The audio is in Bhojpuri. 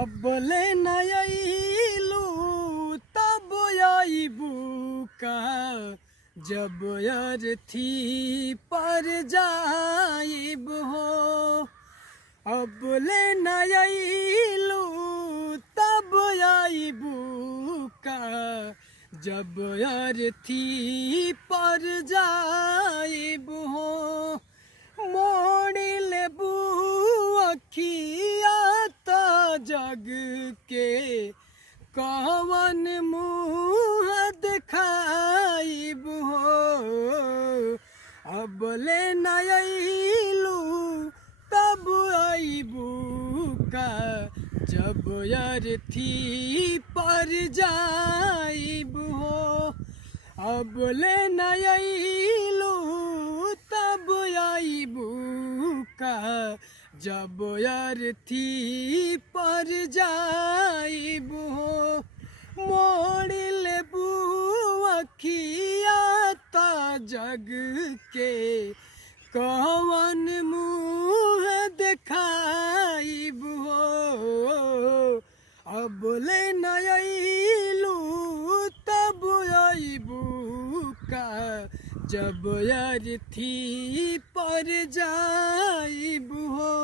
अब ले नयलू तब आईबू का जब अर्थी पर जाइब हो। अब ले नयलू तब आईबू का जब अर्थी पर जाइब हो। मोड़ लेबू अखिया जग के कवन मुँह दिखाइब हो। अब ले नयलू तब आईबू का जब अर्थी पर जाइब हो। अब ले नयलू तब आईबू का जब अर्थी पर जाइब हो। मोड़ लेबू अखिया जग के कवन मुँह दिखाइब हो। अब ले नयलू तब आईबू का जब अर्थी पर जाइब हो।